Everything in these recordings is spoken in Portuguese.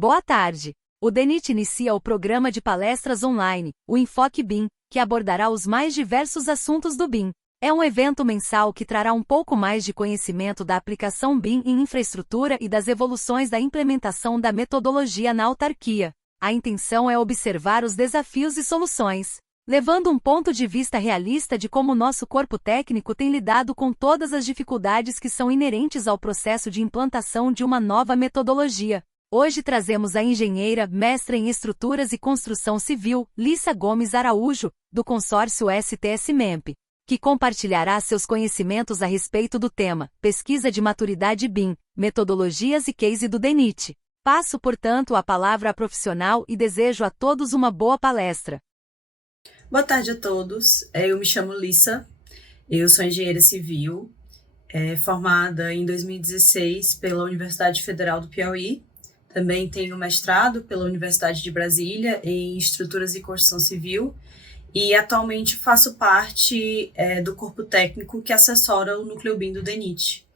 Boa tarde! O DENIT inicia o programa de palestras online, o Enfoque BIM, que abordará os mais diversos assuntos do BIM. É um evento mensal que trará um pouco mais de conhecimento da aplicação BIM em infraestrutura e das evoluções da implementação da metodologia na autarquia. A intenção é observar os desafios e soluções, levando um ponto de vista realista de como nosso corpo técnico tem lidado com todas as dificuldades que são inerentes ao processo de implantação de uma nova metodologia. Hoje trazemos a engenheira, mestra em Estruturas e Construção Civil, Lissa Gomes Araújo, do consórcio STS-MEMP, que compartilhará seus conhecimentos a respeito do tema Pesquisa de Maturidade BIM, Metodologias e Case do DENIT. Passo, portanto, a palavra à profissional e desejo a todos uma boa palestra. Boa tarde a todos, eu me chamo Lissa, eu sou engenheira civil, formada em 2016 pela Universidade Federal do Piauí. Também tenho mestrado pela Universidade de Brasília em Estruturas e Construção Civil e atualmente faço parte do corpo técnico que assessora o Núcleo BIM do DENIT.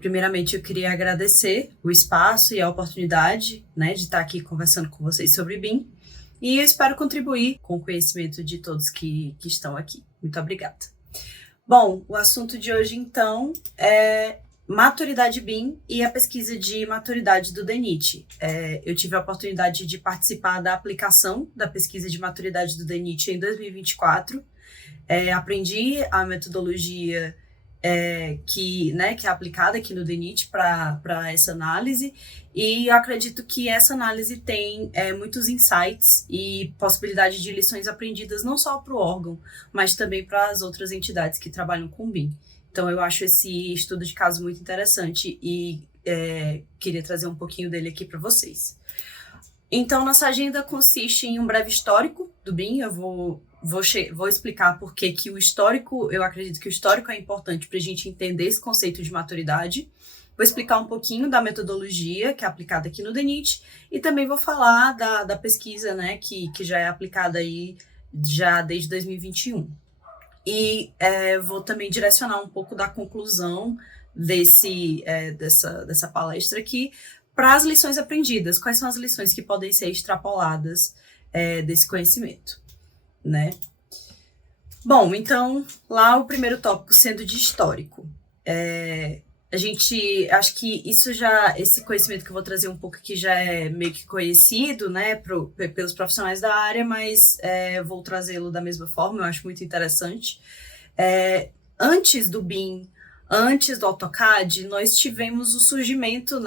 Primeiramente, eu queria agradecer o espaço e a oportunidade, de estar aqui conversando com vocês sobre BIM e eu espero contribuir com o conhecimento de todos que estão aqui. Muito obrigada. Bom, o assunto de hoje, então, é Maturidade BIM e a pesquisa de maturidade do DENIT. Eu tive a oportunidade de participar da aplicação da pesquisa de maturidade do DENIT em 2024. Aprendi a metodologia que é aplicada aqui no DENIT para essa análise e eu acredito que essa análise tem muitos insights e possibilidade de lições aprendidas não só para o órgão, mas também para as outras entidades que trabalham com BIM. Então, eu acho esse estudo de caso muito interessante e queria trazer um pouquinho dele aqui para vocês. Então, nossa agenda consiste em um breve histórico do BIM. Eu vou explicar por que o histórico, eu acredito que o histórico é importante para a gente entender esse conceito de maturidade. Vou explicar um pouquinho da metodologia que é aplicada aqui no DENIT e também vou falar da pesquisa, que já é aplicada aí já desde 2021. E vou também direcionar um pouco da conclusão dessa palestra aqui para as lições aprendidas. Quais são as lições que podem ser extrapoladas desse conhecimento, Bom, então, lá o primeiro tópico sendo de histórico. Acho que esse conhecimento que eu vou trazer um pouco aqui já é meio que conhecido, pelos profissionais da área, mas vou trazê-lo da mesma forma, eu acho muito interessante. Antes do BIM, antes do AutoCAD, nós tivemos o surgimento,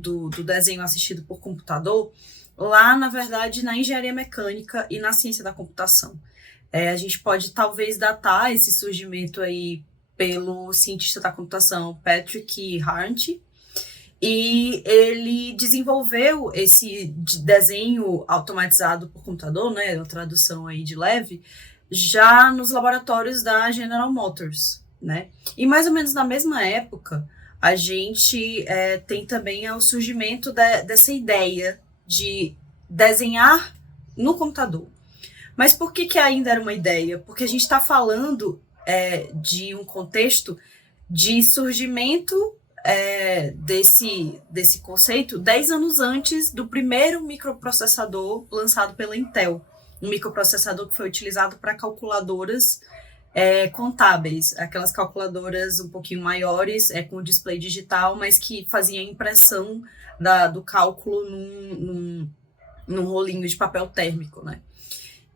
do desenho assistido por computador, lá, na verdade, na engenharia mecânica e na ciência da computação. A gente pode, talvez, datar esse surgimento aí pelo cientista da computação Patrick Harnett, e ele desenvolveu esse desenho automatizado por computador, a tradução aí de leve, já nos laboratórios da General Motors, E mais ou menos na mesma época, a gente tem também o surgimento dessa ideia de desenhar no computador. Mas por que ainda era uma ideia? Porque a gente está falando de um contexto de surgimento desse conceito 10 anos antes do primeiro microprocessador lançado pela Intel. Um microprocessador que foi utilizado para calculadoras contábeis, aquelas calculadoras um pouquinho maiores, com display digital, mas que fazia a impressão do cálculo num rolinho de papel térmico,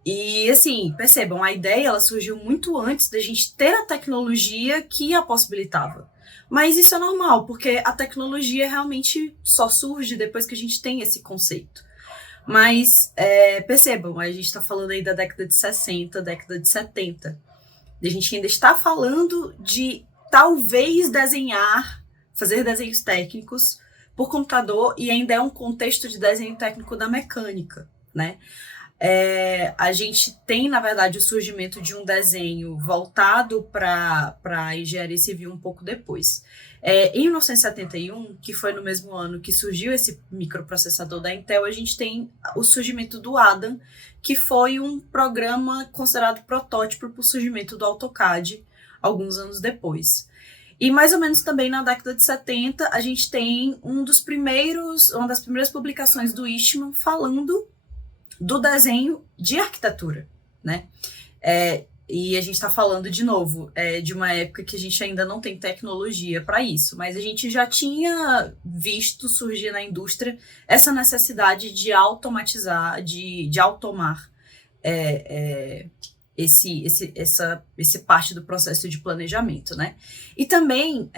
E, assim, percebam, a ideia ela surgiu muito antes da gente ter a tecnologia que a possibilitava. Mas isso é normal, porque a tecnologia realmente só surge depois que a gente tem esse conceito. Mas, percebam, a gente está falando aí da década de 60, década de 70. A gente ainda está falando de, talvez, fazer desenhos técnicos por computador, e ainda é um contexto de desenho técnico da mecânica, A gente tem, na verdade, o surgimento de um desenho voltado para a engenharia civil um pouco depois. Em 1971, que foi no mesmo ano que surgiu esse microprocessador da Intel, a gente tem o surgimento do Adam, que foi um programa considerado protótipo para o surgimento do AutoCAD alguns anos depois. E mais ou menos também na década de 70, a gente tem uma das primeiras publicações do Eastman falando do desenho de arquitetura, né? E a gente está falando, de novo, de uma época que a gente ainda não tem tecnologia para isso, mas a gente já tinha visto surgir na indústria essa necessidade de automatizar, de automar esse parte do processo de planejamento, né? E também,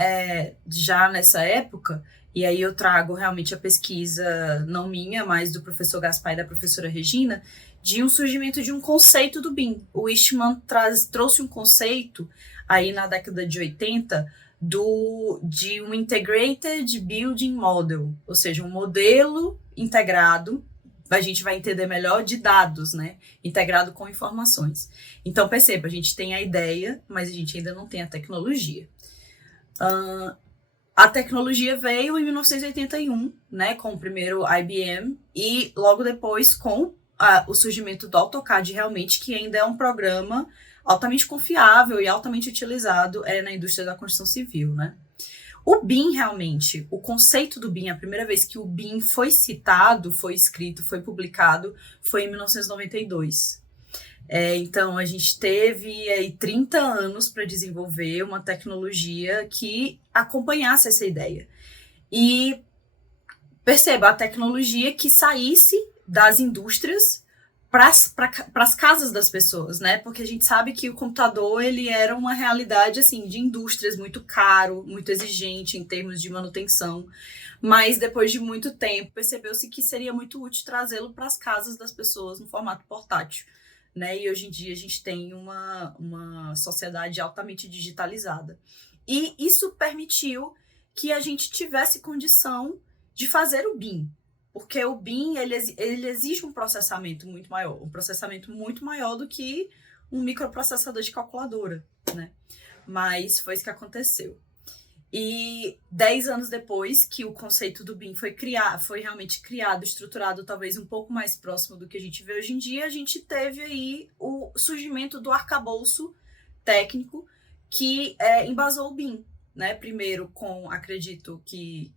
já nessa época, e aí eu trago realmente a pesquisa, não minha, mas do professor Gaspar e da professora Regina, de um surgimento de um conceito do BIM. O Eastman trouxe um conceito, aí na década de 80, de um Integrated Building Model, ou seja, um modelo integrado, a gente vai entender melhor, de dados, né? Integrado com informações. Então, perceba, a gente tem a ideia, mas a gente ainda não tem a tecnologia. A tecnologia veio em 1981, né, com o primeiro IBM, e logo depois com o surgimento do AutoCAD, realmente, que ainda é um programa altamente confiável e altamente utilizado na indústria da construção civil, né? O BIM, realmente, o conceito do BIM, a primeira vez que o BIM foi citado, foi escrito, foi publicado, foi em 1992. Então, a gente teve aí 30 anos para desenvolver uma tecnologia que acompanhasse essa ideia. E perceba, a tecnologia que saísse das indústrias para as casas das pessoas, né? Porque a gente sabe que o computador, ele era uma realidade, assim, de indústrias, muito caro, muito exigente em termos de manutenção, mas depois de muito tempo percebeu-se que seria muito útil trazê-lo para as casas das pessoas no formato portátil, né? E hoje em dia a gente tem uma sociedade altamente digitalizada. E isso permitiu que a gente tivesse condição de fazer o BIM, porque o BIM, ele exige um processamento muito maior do que um microprocessador de calculadora, né? Mas foi isso que aconteceu. E 10 anos depois que o conceito do BIM foi realmente criado, estruturado, talvez um pouco mais próximo do que a gente vê hoje em dia, a gente teve aí o surgimento do arcabouço técnico que embasou o BIM, né? Primeiro acredito que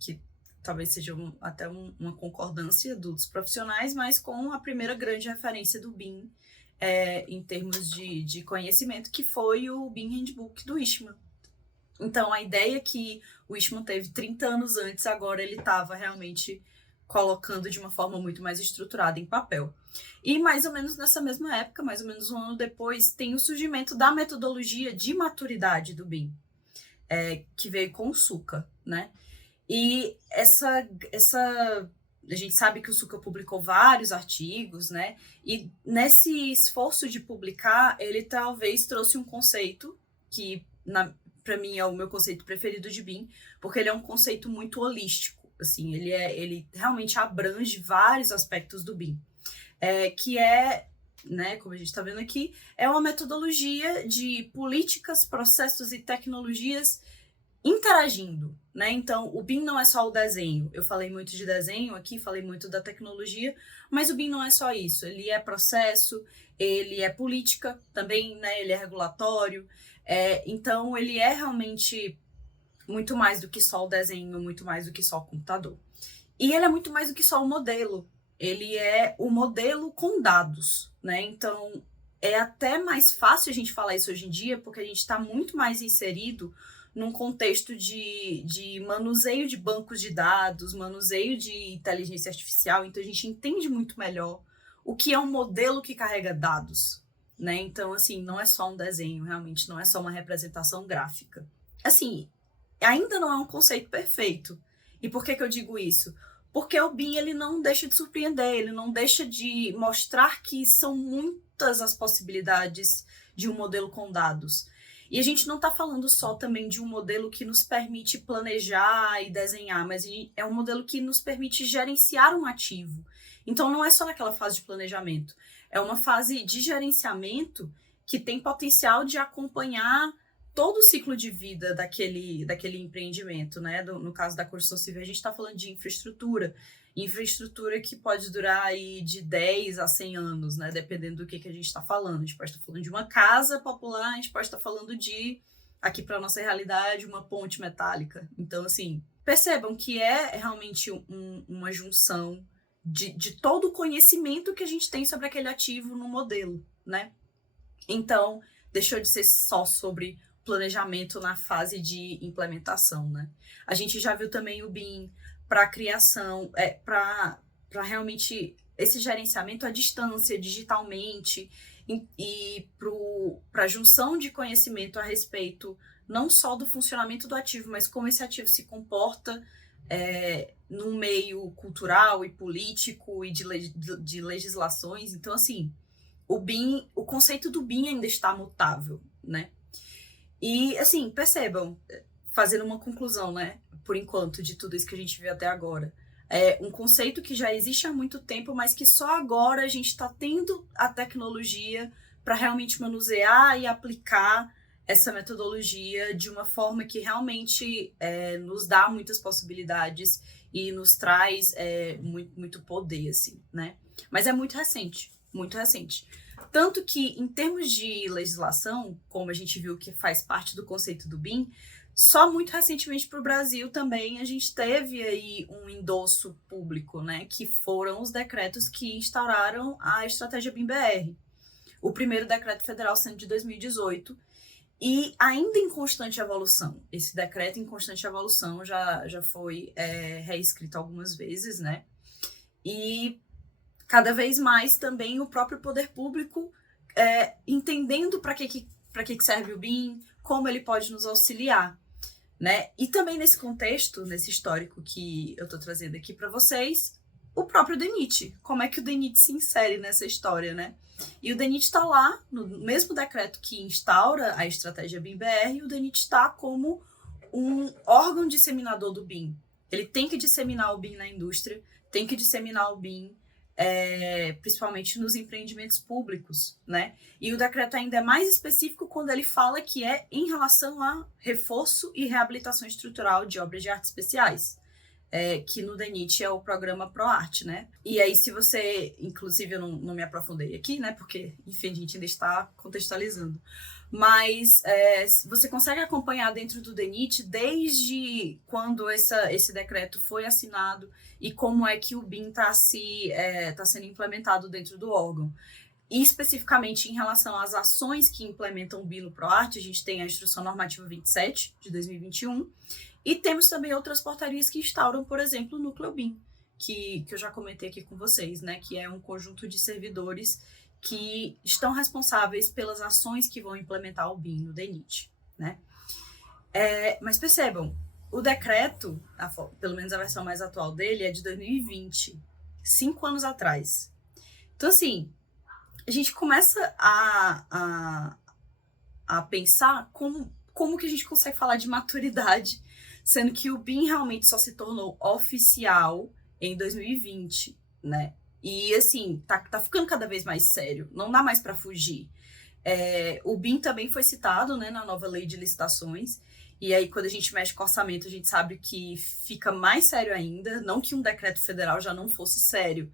talvez seja até uma concordância dos profissionais, mas com a primeira grande referência do BIM em termos de conhecimento, que foi o BIM Handbook do Eastman. Então, a ideia que o Eastman teve 30 anos antes, agora ele estava realmente colocando de uma forma muito mais estruturada em papel. E mais ou menos nessa mesma época, mais ou menos um ano depois, tem o surgimento da metodologia de maturidade do BIM, que veio com o SUCA, né? E a gente sabe que o SUCA publicou vários artigos, né? E nesse esforço de publicar, ele talvez trouxe um conceito que, para mim, é o meu conceito preferido de BIM, porque ele é um conceito muito holístico. Assim, ele realmente abrange vários aspectos do BIM, que né, como a gente está vendo aqui, é uma metodologia de políticas, processos e tecnologias interagindo, né? Então, o BIM não é só o desenho. Eu falei muito de desenho aqui, falei muito da tecnologia, mas o BIM não é só isso. Ele é processo, ele é política também, né? Ele é regulatório. Então, ele é realmente muito mais do que só o desenho, muito mais do que só o computador. E ele é muito mais do que só o modelo. Ele é o modelo com dados, né? Então, é até mais fácil a gente falar isso hoje em dia, porque a gente está muito mais inserido num contexto de manuseio de bancos de dados, manuseio de inteligência artificial. Então, a gente entende muito melhor o que é um modelo que carrega dados, né? Então, assim, não é só um desenho, realmente, não é só uma representação gráfica. Assim, ainda não é um conceito perfeito. E por que eu digo isso? Porque o BIM, ele não deixa de surpreender, ele não deixa de mostrar que são muitas as possibilidades de um modelo com dados. E a gente não está falando só também de um modelo que nos permite planejar e desenhar, mas é um modelo que nos permite gerenciar um ativo. Então, não é só naquela fase de planejamento, é uma fase de gerenciamento que tem potencial de acompanhar todo o ciclo de vida daquele empreendimento, né? No caso da construção civil, a gente está falando de infraestrutura que pode durar aí de 10 a 100 anos, né? Dependendo do que a gente está falando. A gente pode estar falando de uma casa popular, a gente pode estar falando de aqui para nossa realidade, uma ponte metálica. Então, assim, percebam que é realmente uma junção de todo o conhecimento que a gente tem sobre aquele ativo no modelo, né? Então, deixou de ser só sobre planejamento na fase de implementação, né? A gente já viu também o BIM para criação, para realmente esse gerenciamento à distância, digitalmente, e para a junção de conhecimento a respeito não só do funcionamento do ativo, mas como esse ativo se comporta no meio cultural e político e de legislações. Então, assim, o BIM, o conceito do BIM ainda está mutável, né? E, assim, percebam, fazendo uma conclusão, né, por enquanto, de tudo isso que a gente viu até agora, é um conceito que já existe há muito tempo, mas que só agora a gente está tendo a tecnologia para realmente manusear e aplicar essa metodologia de uma forma que realmente nos dá muitas possibilidades e nos traz muito poder, assim, né? Mas é muito recente, muito recente. Tanto que, em termos de legislação, como a gente viu que faz parte do conceito do BIM, só muito recentemente para o Brasil também a gente teve aí um endosso público, né? Que foram os decretos que instauraram a estratégia BIM-BR. O primeiro decreto federal sendo de 2018, e ainda em constante evolução. Esse decreto em constante evolução já foi reescrito algumas vezes, né? E cada vez mais também o próprio poder público entendendo para que serve o BIM, como ele pode nos auxiliar, né? E também nesse contexto, nesse histórico que eu estou trazendo aqui para vocês, o próprio DENIT, como é que o DENIT se insere nessa história, né? E o DENIT está lá, no mesmo decreto que instaura a estratégia BIM-BR, o DENIT está como um órgão disseminador do BIM. Ele tem que disseminar o BIM na indústria, tem que disseminar o BIM principalmente nos empreendimentos públicos, né? E o decreto ainda é mais específico quando ele fala que é em relação a reforço e reabilitação estrutural de obras de arte especiais, que no DENIT é o programa ProArt, né? E aí, se você, inclusive eu não me aprofundei aqui, né? Porque, enfim, a gente ainda está contextualizando. Mas você consegue acompanhar dentro do DENIT desde quando esse decreto foi assinado e como é que o BIM está sendo implementado dentro do órgão. E especificamente em relação às ações que implementam o BIM no ProArt, a gente tem a Instrução Normativa 27, de 2021, e temos também outras portarias que instauram, por exemplo, o Núcleo BIM, que eu já comentei aqui com vocês, né, que é um conjunto de servidores que estão responsáveis pelas ações que vão implementar o BIM no DENIT, né? Mas percebam, o decreto, pelo menos a versão mais atual dele, é de 2020, 5 anos atrás. Então, assim, a gente começa a pensar como que a gente consegue falar de maturidade, sendo que o BIM realmente só se tornou oficial em 2020, né? E, assim, tá ficando cada vez mais sério, não dá mais para fugir. O BIM também foi citado, né, na nova lei de licitações, e aí quando a gente mexe com orçamento, a gente sabe que fica mais sério ainda, não que um decreto federal já não fosse sério,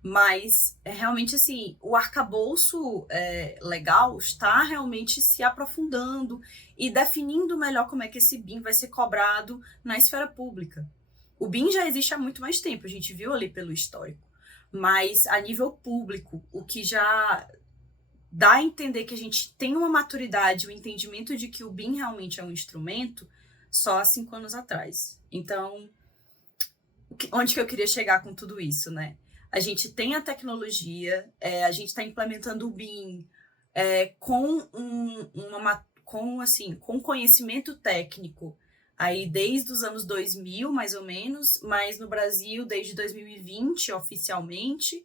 mas realmente, assim, o arcabouço legal está realmente se aprofundando e definindo melhor como é que esse BIM vai ser cobrado na esfera pública. O BIM já existe há muito mais tempo, a gente viu ali pelo histórico, mas a nível público, o que já dá a entender que a gente tem uma maturidade, o entendimento de que o BIM realmente é um instrumento, só há 5 anos atrás. Então, onde que eu queria chegar com tudo isso, né? A gente tem a tecnologia, a gente está implementando o BIM com conhecimento técnico aí desde os anos 2000, mais ou menos, mas no Brasil desde 2020, oficialmente,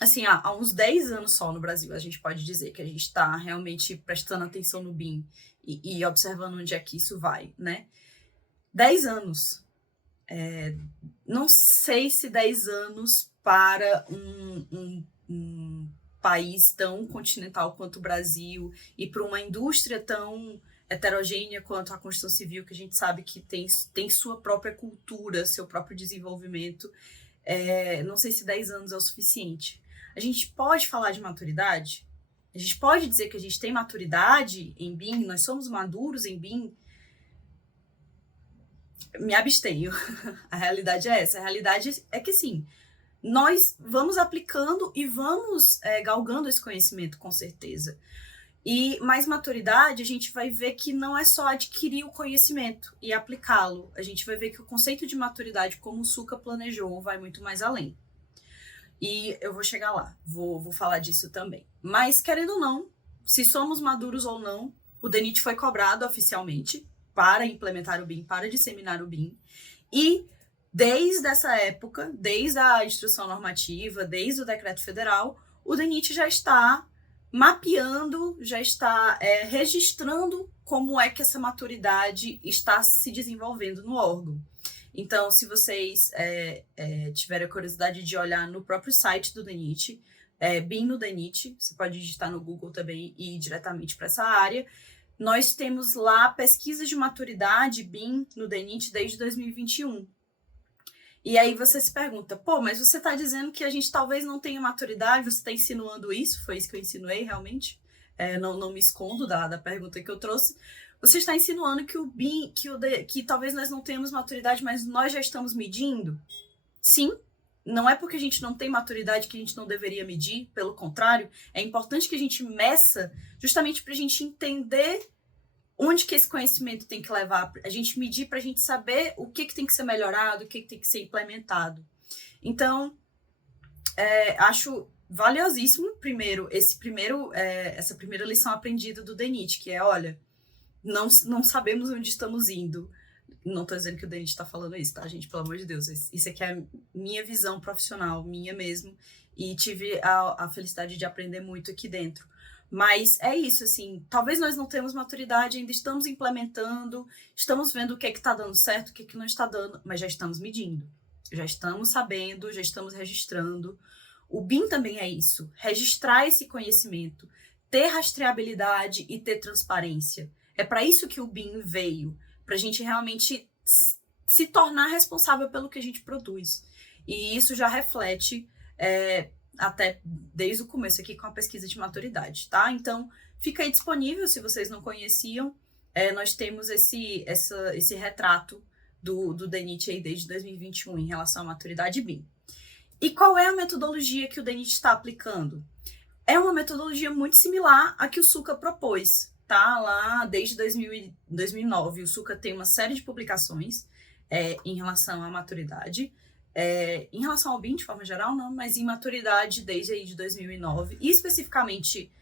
assim, há uns 10 anos só no Brasil, a gente pode dizer que a gente está realmente prestando atenção no BIM e observando onde é que isso vai, né? 10 anos. Não sei se 10 anos para um país tão continental quanto o Brasil e para uma indústria tão heterogênea quanto a construção civil, que a gente sabe que tem sua própria cultura, seu próprio desenvolvimento. Não sei se 10 anos é o suficiente. A gente pode falar de maturidade? A gente pode dizer que a gente tem maturidade em BIM, nós somos maduros em BIM? Me abstenho. A realidade é essa. A realidade é que sim, nós vamos aplicando e vamos galgando esse conhecimento, com certeza. E mais maturidade, a gente vai ver que não é só adquirir o conhecimento e aplicá-lo. A gente vai ver que o conceito de maturidade, como o Suka planejou, vai muito mais além. E eu vou chegar lá, vou falar disso também. Mas, querendo ou não, se somos maduros ou não, o DENIT foi cobrado oficialmente para implementar o BIM, para disseminar o BIM. E desde essa época, desde a instrução normativa, desde o decreto federal, o DENIT já está mapeando, já está registrando como é que essa maturidade está se desenvolvendo no órgão. Então, se vocês tiverem a curiosidade de olhar no próprio site do DENIT, BIM no DENIT, você pode digitar no Google também e ir diretamente para essa área. Nós temos lá pesquisas de maturidade BIM no DENIT desde 2021. E aí você se pergunta, pô, mas você está dizendo que a gente talvez não tenha maturidade, você está insinuando isso? Foi isso que eu insinuei, realmente? Não me escondo da pergunta que eu trouxe. Você está insinuando que o BIM, que talvez nós não tenhamos maturidade, mas nós já estamos medindo? Sim, não é porque a gente não tem maturidade que a gente não deveria medir, pelo contrário, é importante que a gente meça justamente para a gente entender onde que esse conhecimento tem que levar, a gente medir para a gente saber o que tem que ser melhorado, o que tem que ser implementado. Então, acho valiosíssimo, essa primeira lição aprendida do DENIT, que é, olha, não sabemos onde estamos indo. Não estou dizendo que o DENIT está falando isso, tá, gente? Pelo amor de Deus. Isso aqui é minha visão profissional, minha mesmo. E tive a felicidade de aprender muito aqui dentro. Mas é isso, assim, talvez nós não temos maturidade, ainda estamos implementando, estamos vendo o que é que está dando certo, o que é que não está dando, mas já estamos medindo, já estamos sabendo, já estamos registrando. O BIM também é isso, registrar esse conhecimento, ter rastreabilidade e ter transparência. É para isso que o BIM veio, para a gente realmente se tornar responsável pelo que a gente produz. E isso já reflete até desde o começo aqui com a pesquisa de maturidade, tá? Então, fica aí disponível, se vocês não conheciam, nós temos esse retrato do DENIT aí desde 2021 em relação à maturidade BIM. E qual é a metodologia que o DENIT está aplicando? É uma metodologia muito similar à que o Suka propôs, tá? Lá desde 2009, o Suka tem uma série de publicações em relação à maturidade. Em relação ao BIM, de forma geral, não, mas em maturidade desde aí de 2009, e especificamente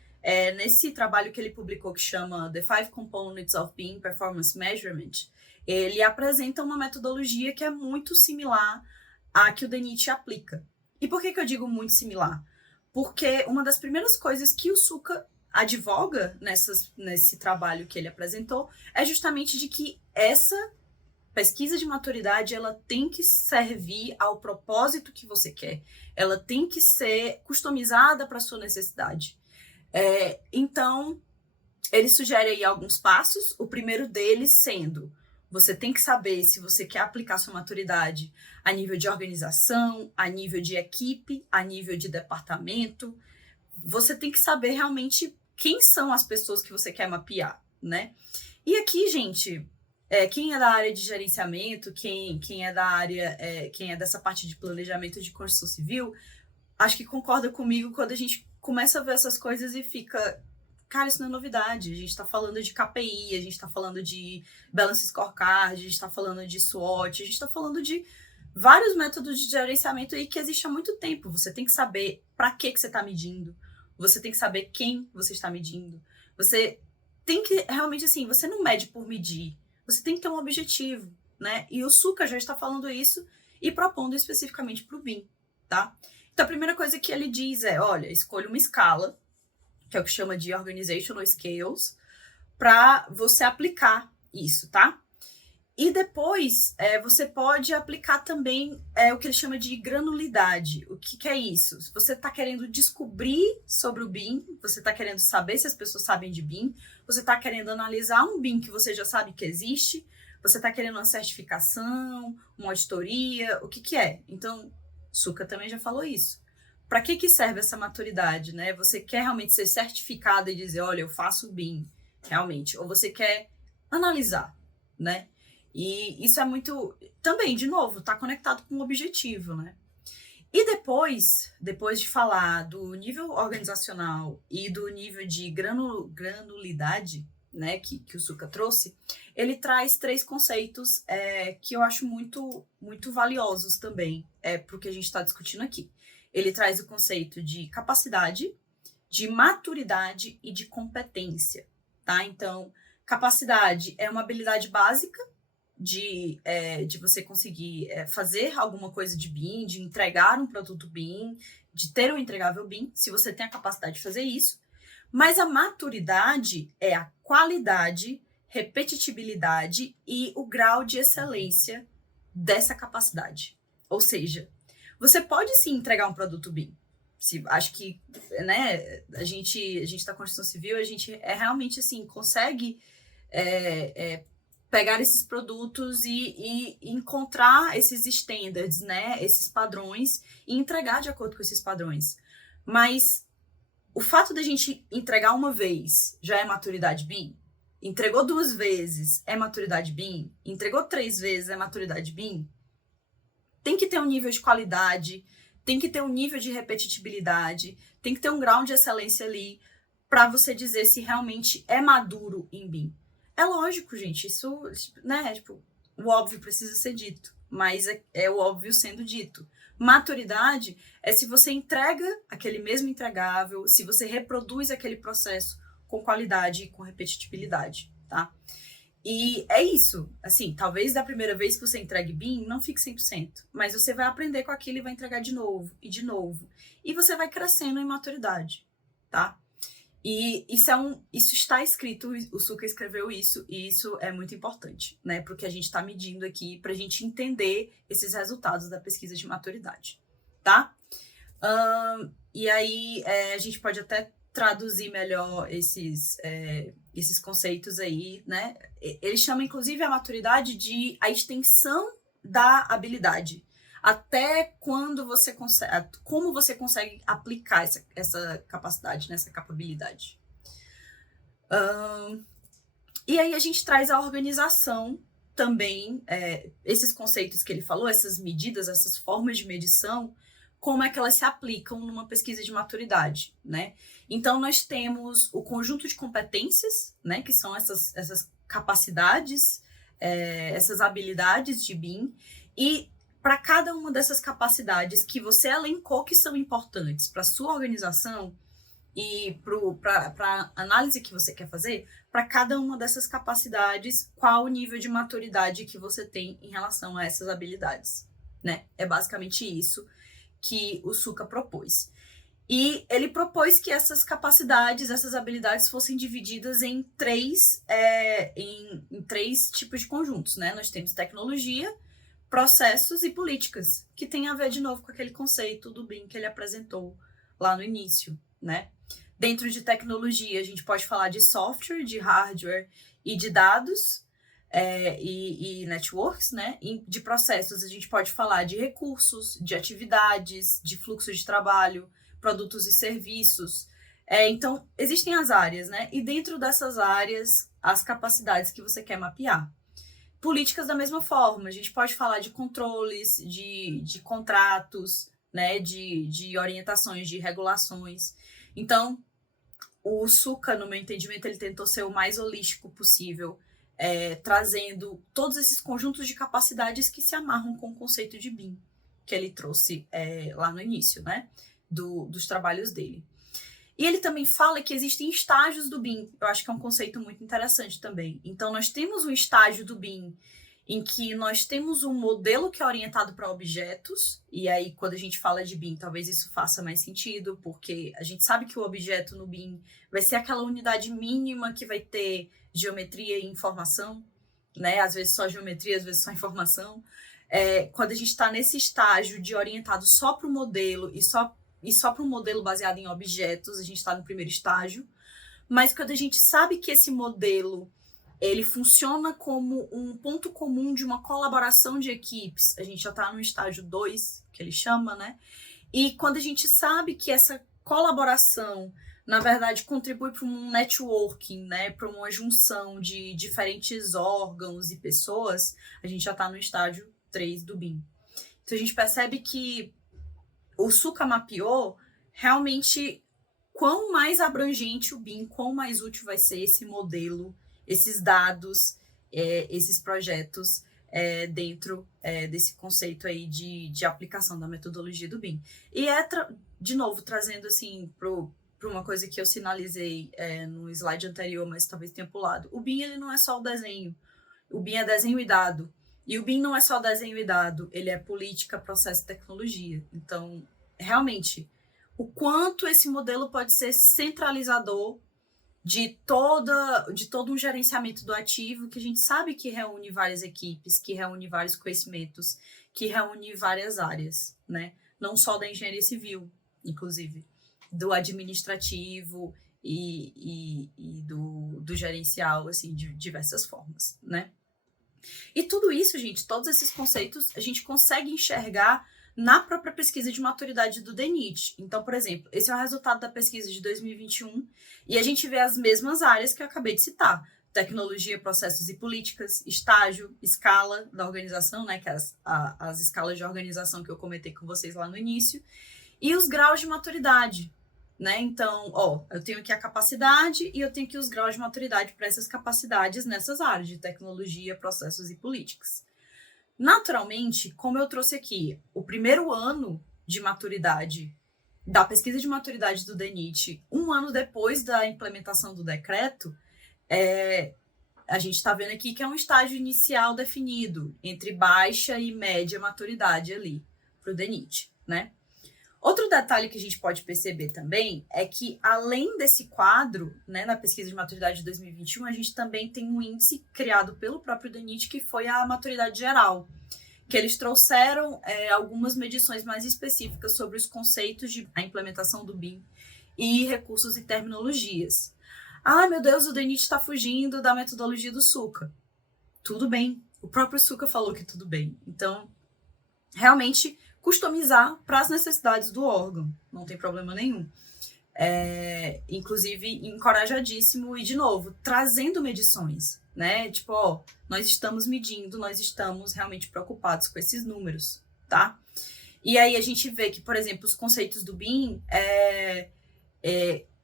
nesse trabalho que ele publicou que chama The 5 Components of BIM Performance Measurement, ele apresenta uma metodologia que é muito similar à que o DENIT aplica. E por que eu digo muito similar? Porque uma das primeiras coisas que o Suka advoga nesse trabalho que ele apresentou é justamente de que essa pesquisa de maturidade, ela tem que servir ao propósito que você quer. Ela tem que ser customizada para a sua necessidade. Então, ele sugere aí alguns passos. O primeiro deles sendo, você tem que saber se você quer aplicar sua maturidade a nível de organização, a nível de equipe, a nível de departamento. Você tem que saber realmente quem são as pessoas que você quer mapear, né? E aqui, gente, quem é da área de gerenciamento, quem é da área, quem é dessa parte de planejamento de construção civil, acho que concorda comigo quando a gente começa a ver essas coisas e fica, cara, isso não é novidade. A gente está falando de KPI, a gente está falando de Balance Scorecard, a gente está falando de SWOT, a gente está falando de vários métodos de gerenciamento aí que existem há muito tempo. Você tem que saber para que você está medindo, você tem que saber quem você está medindo, você tem que realmente, assim, você não mede por medir, você tem que ter um objetivo, né? E o Suka já está falando isso e propondo especificamente para o BIM, tá? Então, a primeira coisa que ele diz é, olha, escolha uma escala, que é o que chama de Organizational Scales, para você aplicar isso, tá? E depois, você pode aplicar também o que ele chama de granulidade. O que é isso? Se você está querendo descobrir sobre o BIM, você está querendo saber se as pessoas sabem de BIM, você está querendo analisar um BIM que você já sabe que existe, você está querendo uma certificação, uma auditoria, o que é? Então, Suka também já falou isso. para que serve essa maturidade, né? Você quer realmente ser certificado e dizer, olha, eu faço BIM, realmente. Ou você quer analisar, né? E isso é muito... Também, de novo, tá conectado com o objetivo, né? E depois de falar do nível organizacional e do nível de granulidade, né, que o Suka trouxe, ele traz 3 conceitos que eu acho muito, muito valiosos também para o que a gente está discutindo aqui. Ele traz o conceito de capacidade, de maturidade e de competência, tá? Então, capacidade é uma habilidade básica de você conseguir fazer alguma coisa de BIM, de entregar um produto BIM, de ter um entregável BIM, se você tem a capacidade de fazer isso. Mas a maturidade é a qualidade, repetitibilidade e o grau de excelência dessa capacidade. Ou seja, você pode sim entregar um produto BIM. Acho que, né, a gente tá com construção civil, a gente realmente assim consegue pegar esses produtos e encontrar esses standards, né, esses padrões e entregar de acordo com esses padrões. Mas o fato da gente entregar uma vez já é maturidade BIM? Entregou 2 vezes é maturidade BIM? Entregou 3 vezes é maturidade BIM? Tem que ter um nível de qualidade, tem que ter um nível de repetitibilidade, tem que ter um grau de excelência ali para você dizer se realmente é maduro em BIM. É lógico, gente, isso, né, tipo, o óbvio precisa ser dito, mas é o óbvio sendo dito. Maturidade é se você entrega aquele mesmo entregável, se você reproduz aquele processo com qualidade e com repetitibilidade, tá? E é isso, assim, talvez da primeira vez que você entregue BIM, não fique 100%, mas você vai aprender com aquilo e vai entregar de novo, e você vai crescendo em maturidade, tá? E isso está escrito, o Suka escreveu isso, e isso é muito importante, né? Porque a gente está medindo aqui para a gente entender esses resultados da pesquisa de maturidade, tá? E aí a gente pode até traduzir melhor esses conceitos aí, né? Ele chama, inclusive, a maturidade de a extensão da habilidade. Até quando você consegue, como você consegue aplicar essa capacidade, né, essa capabilidade. E aí a gente traz a organização também, esses conceitos que ele falou, essas medidas, essas formas de medição, como é que elas se aplicam numa pesquisa de maturidade, né? Então, nós temos o conjunto de competências, né, que são essas capacidades, essas habilidades de BIM, e para cada uma dessas capacidades que você elencou que são importantes para a sua organização e para a análise que você quer fazer, para cada uma dessas capacidades, qual o nível de maturidade que você tem em relação a essas habilidades, né? É basicamente isso que o Suka propôs. E ele propôs que essas capacidades, essas habilidades fossem divididas em 3 tipos de conjuntos, né? Nós temos tecnologia, processos e políticas, que tem a ver, de novo, com aquele conceito do BIM que ele apresentou lá no início, né? Dentro de tecnologia, a gente pode falar de software, de hardware e de dados, e networks, né? E de processos, a gente pode falar de recursos, de atividades, de fluxo de trabalho, produtos e serviços. Então, existem as áreas, né? E dentro dessas áreas, as capacidades que você quer mapear. Políticas da mesma forma, a gente pode falar de controles, de contratos, né, de orientações, de regulações. Então, o Suka, no meu entendimento, ele tentou ser o mais holístico possível, trazendo todos esses conjuntos de capacidades que se amarram com o conceito de BIM, que ele trouxe lá no início, né, dos trabalhos dele. E ele também fala que existem estágios do BIM. Eu acho que é um conceito muito interessante também. Então, nós temos um estágio do BIM em que nós temos um modelo que é orientado para objetos, e aí quando a gente fala de BIM, talvez isso faça mais sentido, porque a gente sabe que o objeto no BIM vai ser aquela unidade mínima que vai ter geometria e informação, né? Às vezes só geometria, às vezes só informação. Quando a gente está nesse estágio de orientado só para o modelo e só para um modelo baseado em objetos, a gente está no primeiro estágio. Mas quando a gente sabe que esse modelo ele funciona como um ponto comum de uma colaboração de equipes, a gente já está no estágio 2, que ele chama, né? E quando a gente sabe que essa colaboração, na verdade, contribui para um networking, né, para uma junção de diferentes órgãos e pessoas, a gente já está no estágio 3 do BIM. Então a gente percebe que o Suca mapeou realmente quão mais abrangente o BIM, quão mais útil vai ser esse modelo, esses dados, esses projetos dentro desse conceito aí de aplicação da metodologia do BIM. E de novo, trazendo assim para uma coisa que eu sinalizei no slide anterior, mas talvez tenha pulado. O BIM ele não é só o desenho. O BIM é desenho e dado. E o BIM não é só desenho e dado, ele é política, processo e tecnologia. Então, realmente, o quanto esse modelo pode ser centralizador de todo um gerenciamento do ativo, que a gente sabe que reúne várias equipes, que reúne vários conhecimentos, que reúne várias áreas, né? Não só da engenharia civil, inclusive, do administrativo e do gerencial, assim, de diversas formas, né? E tudo isso, gente, todos esses conceitos, a gente consegue enxergar na própria pesquisa de maturidade do DENIT. Então, por exemplo, esse é o resultado da pesquisa de 2021 e a gente vê as mesmas áreas que eu acabei de citar. Tecnologia, processos e políticas, estágio, escala da organização, né, que é as escalas de organização que eu comentei com vocês lá no início, e os graus de maturidade, né? Então, eu tenho aqui a capacidade e eu tenho aqui os graus de maturidade para essas capacidades nessas áreas de tecnologia, processos e políticas. Naturalmente, como eu trouxe aqui, o primeiro ano de maturidade da pesquisa de maturidade do DENIT, um ano depois da implementação do decreto, a gente está vendo aqui que é um estágio inicial definido entre baixa e média maturidade ali para o DENIT, né? Outro detalhe que a gente pode perceber também é que, além desse quadro, né, na pesquisa de maturidade de 2021, a gente também tem um índice criado pelo próprio DENIT, que foi a maturidade geral, que eles trouxeram algumas medições mais específicas sobre os conceitos de a implementação do BIM e recursos e terminologias. Ah, meu Deus, o DENIT está fugindo da metodologia do Suca. Tudo bem, o próprio Suca falou que tudo bem. Então, realmente, customizar para as necessidades do órgão, não tem problema nenhum. Inclusive, encorajadíssimo e, de novo, trazendo medições, né? Tipo, nós estamos medindo, nós estamos realmente preocupados com esses números, tá? E aí a gente vê que, por exemplo, os conceitos do BIM,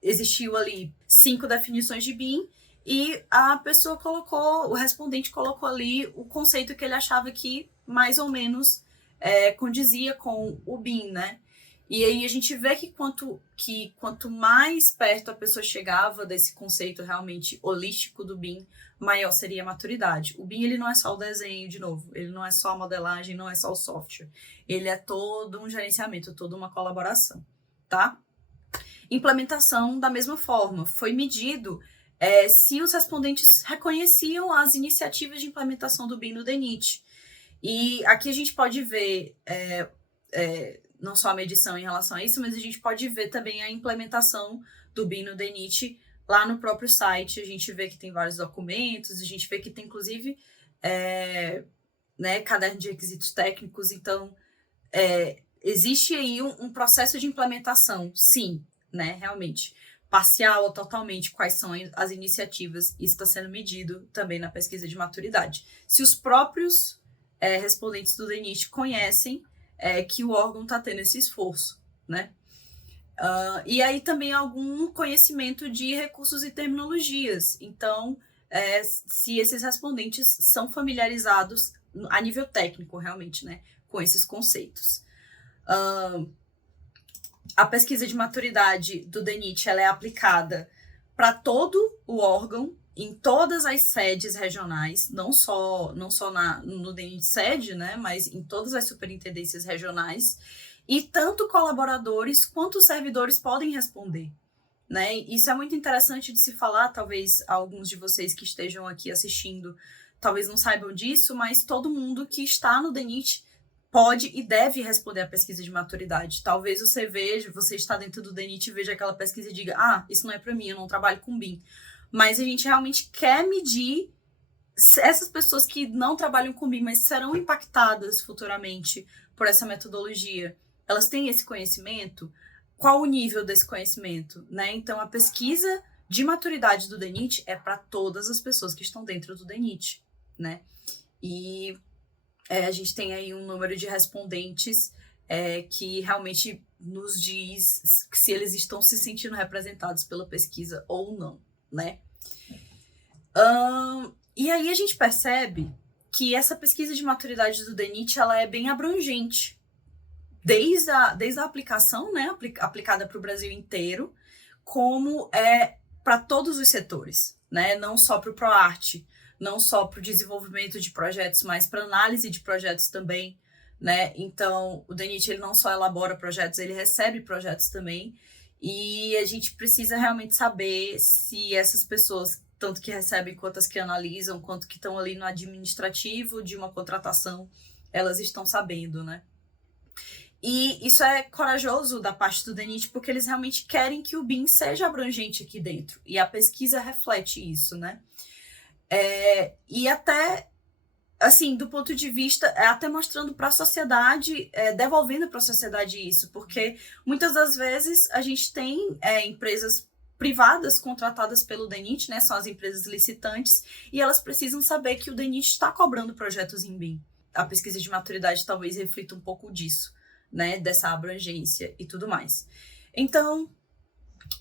existiu ali 5 definições de BIM e a pessoa colocou, o respondente colocou ali o conceito que ele achava que mais ou menos condizia com o BIM, né? E aí a gente vê que quanto mais perto a pessoa chegava desse conceito realmente holístico do BIM, maior seria a maturidade. O BIM ele não é só o desenho, de novo, ele não é só a modelagem, não é só o software. Ele é todo um gerenciamento, toda uma colaboração, tá? Implementação da mesma forma. Foi medido se os respondentes reconheciam as iniciativas de implementação do BIM no DENIT. E aqui a gente pode ver não só a medição em relação a isso, mas a gente pode ver também a implementação do BIM no DENIT lá no próprio site. A gente vê que tem vários documentos, a gente vê que tem, inclusive, caderno de requisitos técnicos. Então, existe aí um processo de implementação, sim, né, realmente. Parcial ou totalmente, quais são as iniciativas, isso está sendo medido também na pesquisa de maturidade. Se os próprios respondentes do DENIT conhecem que o órgão está tendo esse esforço, né? E aí também algum conhecimento de recursos e terminologias. Então, se esses respondentes são familiarizados a nível técnico, realmente, né, com esses conceitos. A pesquisa de maturidade do DENIT ela é aplicada para todo o órgão, em todas as sedes regionais, não só no DENIT sede, né, mas em todas as superintendências regionais, e tanto colaboradores quanto servidores podem responder, né? Isso é muito interessante de se falar, talvez alguns de vocês que estejam aqui assistindo talvez não saibam disso, mas todo mundo que está no DENIT pode e deve responder à pesquisa de maturidade. Talvez você está dentro do DENIT e veja aquela pesquisa e diga, isso não é para mim, eu não trabalho com BIM. Mas a gente realmente quer medir essas pessoas que não trabalham com BIM, mas serão impactadas futuramente por essa metodologia. Elas têm esse conhecimento? Qual o nível desse conhecimento, né? Então, a pesquisa de maturidade do DENIT é para todas as pessoas que estão dentro do DENIT, né? E a gente tem aí um número de respondentes que realmente nos diz se eles estão se sentindo representados pela pesquisa ou não, né? E aí a gente percebe que essa pesquisa de maturidade do DENIT, ela é bem abrangente, desde a aplicação, né, aplicada para o Brasil inteiro, como para todos os setores, né, não só para o ProArt, não só para o desenvolvimento de projetos, mas para análise de projetos também, né? Então, o DENIT, ele não só elabora projetos, ele recebe projetos também, e a gente precisa realmente saber se essas pessoas, tanto que recebem quanto as que analisam, quanto que estão ali no administrativo de uma contratação, elas estão sabendo, né? E isso é corajoso da parte do DENIT, porque eles realmente querem que o BIM seja abrangente aqui dentro, e a pesquisa reflete isso, né? E até, assim, do ponto de vista, até mostrando para a sociedade, devolvendo para a sociedade isso, porque muitas das vezes a gente tem empresas privadas contratadas pelo DENIT, né, são as empresas licitantes, e elas precisam saber que o DENIT está cobrando projetos em BIM. A pesquisa de maturidade talvez reflita um pouco disso, né, dessa abrangência e tudo mais. Então,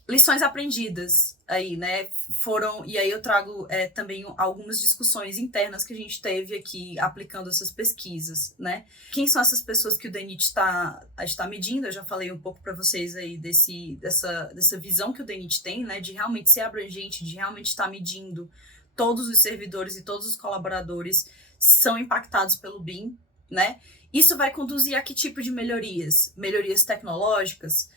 lições aprendidas aí, né, foram, e aí eu trago também algumas discussões internas que a gente teve aqui aplicando essas pesquisas, né. Quem são essas pessoas que o DENIT está medindo? Eu já falei um pouco para vocês aí dessa visão que o DENIT tem, né, de realmente ser abrangente, de realmente estar medindo todos os servidores e todos os colaboradores são impactados pelo BIM, né. Isso vai conduzir a que tipo de melhorias? Melhorias tecnológicas,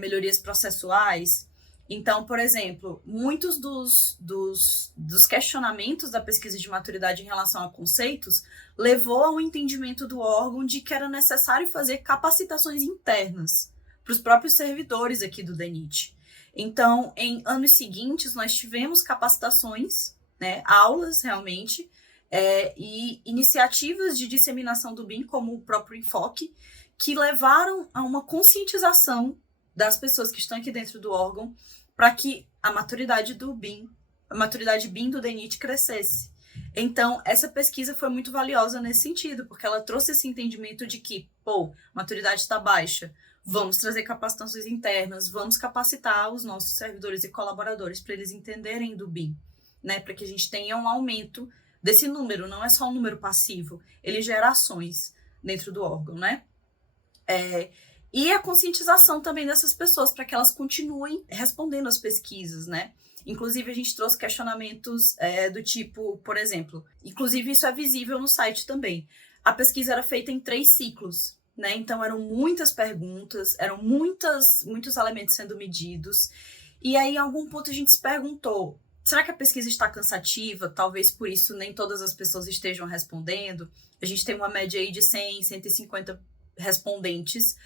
melhorias processuais. Então, por exemplo, muitos dos questionamentos da pesquisa de maturidade em relação a conceitos levou ao entendimento do órgão de que era necessário fazer capacitações internas para os próprios servidores aqui do DENIT. Então, em anos seguintes, nós tivemos capacitações, né, aulas realmente, e iniciativas de disseminação do BIM, como o próprio Enfoque, que levaram a uma conscientização das pessoas que estão aqui dentro do órgão para que a maturidade do BIM, a maturidade BIM do DENIT crescesse. Então, essa pesquisa foi muito valiosa nesse sentido, porque ela trouxe esse entendimento de que, maturidade está baixa, vamos trazer capacitações internas, vamos capacitar os nossos servidores e colaboradores para eles entenderem do BIM, né? Para que a gente tenha um aumento desse número, não é só um número passivo, ele gera ações dentro do órgão, né? E a conscientização também dessas pessoas, para que elas continuem respondendo às pesquisas, né? Inclusive, a gente trouxe questionamentos do tipo, por exemplo, inclusive isso é visível no site também. A pesquisa era feita em 3 ciclos, né? Então, eram muitas perguntas, eram muitos elementos sendo medidos. E aí, em algum ponto, a gente se perguntou, será que a pesquisa está cansativa? Talvez por isso nem todas as pessoas estejam respondendo. A gente tem uma média aí de 100, 150 respondentes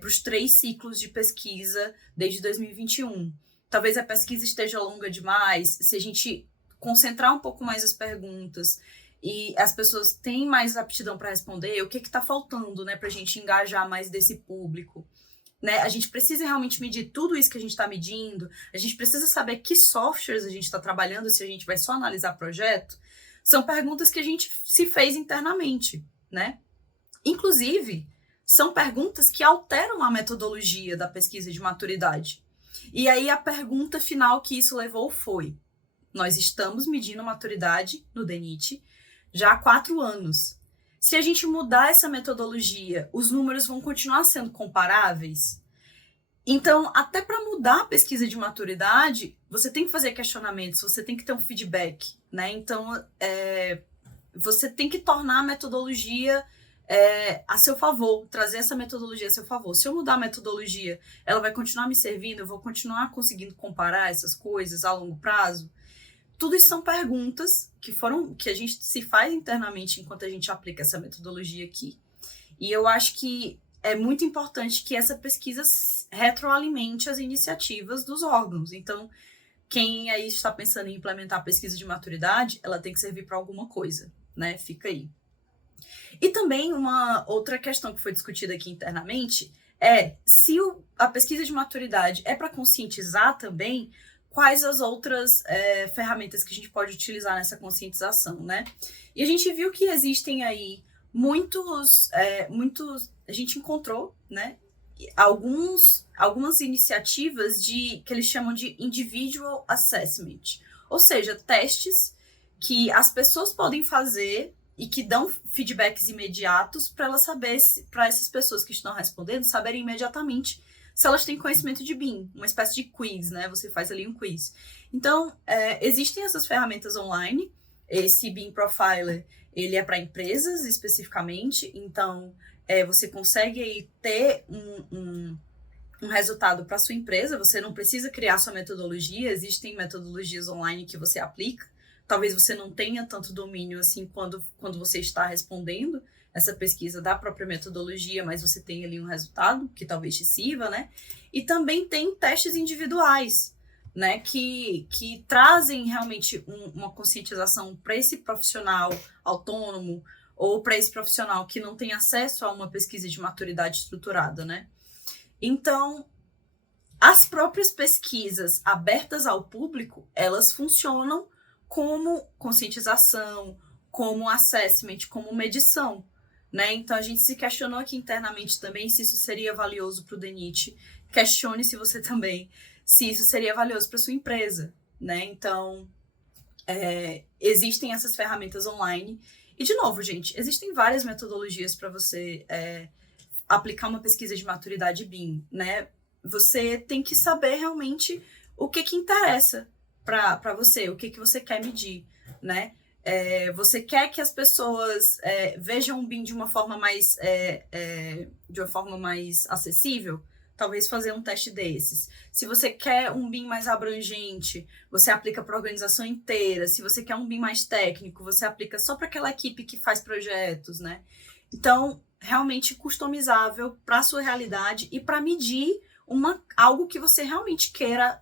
para os 3 ciclos de pesquisa desde 2021. Talvez a pesquisa esteja longa demais, se a gente concentrar um pouco mais as perguntas e as pessoas têm mais aptidão para responder, o que está faltando, né, para a gente engajar mais desse público? Né? A gente precisa realmente medir tudo isso que a gente está medindo, a gente precisa saber que softwares a gente está trabalhando, se a gente vai só analisar projeto. São perguntas que a gente se fez internamente, né? Inclusive, são perguntas que alteram a metodologia da pesquisa de maturidade. E aí a pergunta final que isso levou foi: nós estamos medindo maturidade no DENIT já há 4 anos. Se a gente mudar essa metodologia, os números vão continuar sendo comparáveis? Então, até para mudar a pesquisa de maturidade, você tem que fazer questionamentos, você tem que ter um feedback, né? Então, você tem que tornar a metodologia a seu favor, trazer essa metodologia a seu favor. Se eu mudar a metodologia, ela vai continuar me servindo, eu vou continuar conseguindo comparar essas coisas a longo prazo? Tudo isso são perguntas que a gente se faz internamente enquanto a gente aplica essa metodologia aqui. E eu acho que é muito importante que essa pesquisa retroalimente as iniciativas dos órgãos. Então, quem aí está pensando em implementar a pesquisa de maturidade, ela tem que servir para alguma coisa, né? Fica aí. E também uma outra questão que foi discutida aqui internamente é se a pesquisa de maturidade é para conscientizar também, quais as outras ferramentas que a gente pode utilizar nessa conscientização, né? E a gente viu que existem aí muitos, a gente encontrou, né, algumas iniciativas que eles chamam de individual assessment, ou seja, testes que as pessoas podem fazer e que dão feedbacks imediatos para elas para essas pessoas que estão respondendo saberem imediatamente se elas têm conhecimento de BIM, uma espécie de quiz, né? Você faz ali um quiz. Então, existem essas ferramentas online. Esse BIM Profiler, ele é para empresas especificamente, então você consegue aí ter um resultado para sua empresa, você não precisa criar sua metodologia, existem metodologias online que você aplica, talvez você não tenha tanto domínio assim quando você está respondendo essa pesquisa da própria metodologia, mas você tem ali um resultado que talvez te sirva, né? E também tem testes individuais, né, que trazem realmente uma conscientização para esse profissional autônomo ou para esse profissional que não tem acesso a uma pesquisa de maturidade estruturada, né? Então, as próprias pesquisas abertas ao público, elas funcionam como conscientização, como assessment, como medição, né? Então, a gente se questionou aqui internamente também se isso seria valioso para o DENIT. Questione se você também, se isso seria valioso para sua empresa, né? Então, existem essas ferramentas online. E, de novo, gente, existem várias metodologias para você aplicar uma pesquisa de maturidade BIM, né? Você tem que saber realmente o que interessa para você, o que você quer medir, né? Você quer que as pessoas vejam o BIM de uma forma mais acessível? Talvez fazer um teste desses. Se você quer um BIM mais abrangente, você aplica para a organização inteira. Se você quer um BIM mais técnico, você aplica só para aquela equipe que faz projetos, né? Então, realmente customizável para a sua realidade e para medir algo que você realmente queira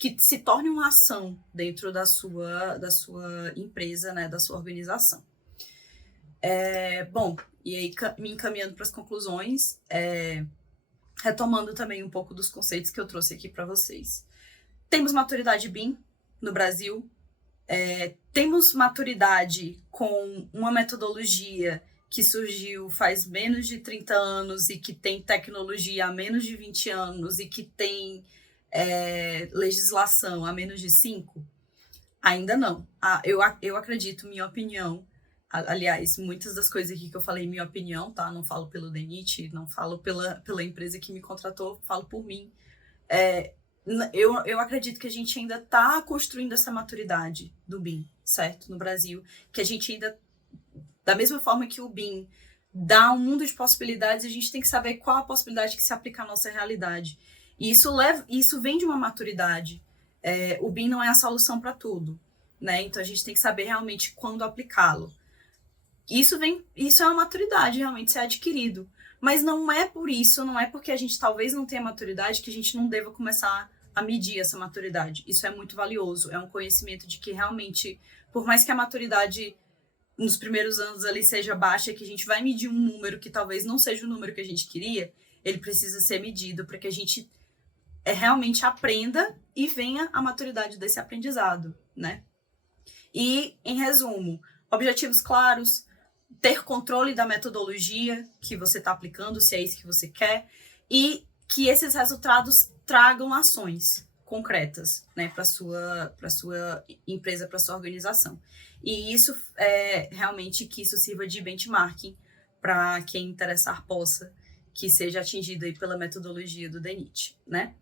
que se torne uma ação dentro da sua empresa, né, da sua organização. Bom, e aí me encaminhando para as conclusões, retomando também um pouco dos conceitos que eu trouxe aqui para vocês. Temos maturidade BIM no Brasil, temos maturidade com uma metodologia que surgiu faz menos de 30 anos e que tem tecnologia há menos de 20 anos e que tem legislação há menos de 5? Ainda não. Eu acredito, minha opinião, aliás, muitas das coisas aqui que eu falei, minha opinião, tá? Não falo pelo DENIT, não falo pela empresa que me contratou, falo por mim. Eu acredito que a gente ainda está construindo essa maturidade do BIM, certo? No Brasil, que a gente ainda, da mesma forma que o BIM dá um mundo de possibilidades, a gente tem que saber qual a possibilidade que se aplica à nossa realidade. E isso vem de uma maturidade. O BIM não é a solução para tudo, né? Então, a gente tem que saber realmente quando aplicá-lo. Isso é uma maturidade, realmente, ser adquirido. Mas não é por isso, não é porque a gente talvez não tenha maturidade que a gente não deva começar a medir essa maturidade. Isso é muito valioso, é um conhecimento de que realmente, por mais que a maturidade nos primeiros anos ali seja baixa, que a gente vai medir um número que talvez não seja o número que a gente queria, ele precisa ser medido para que a gente realmente aprenda e venha a maturidade desse aprendizado, né? E, em resumo, objetivos claros, ter controle da metodologia que você está aplicando, se é isso que você quer, e que esses resultados tragam ações concretas, né, para sua empresa, para sua organização. E isso realmente que isso sirva de benchmarking para quem interessar possa, que seja atingido aí pela metodologia do DENIT, né?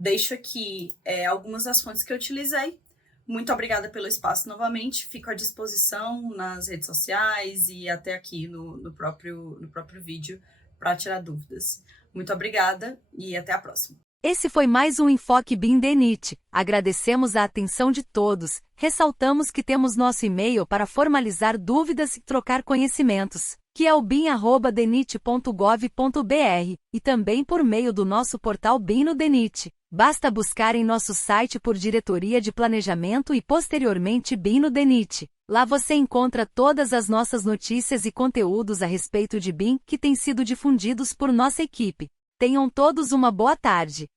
Deixo aqui algumas das fontes que eu utilizei. Muito obrigada pelo espaço novamente. Fico à disposição nas redes sociais e até aqui no próprio vídeo para tirar dúvidas. Muito obrigada e até a próxima. Esse foi mais um Enfoque BIM DENIT. Agradecemos a atenção de todos. Ressaltamos que temos nosso e-mail para formalizar dúvidas e trocar conhecimentos. que é o bim@denit.gov.br, e também por meio do nosso portal BIM no DENIT. Basta buscar em nosso site por Diretoria de Planejamento e posteriormente BIM no DENIT. Lá você encontra todas as nossas notícias e conteúdos a respeito de BIM que têm sido difundidos por nossa equipe. Tenham todos uma boa tarde.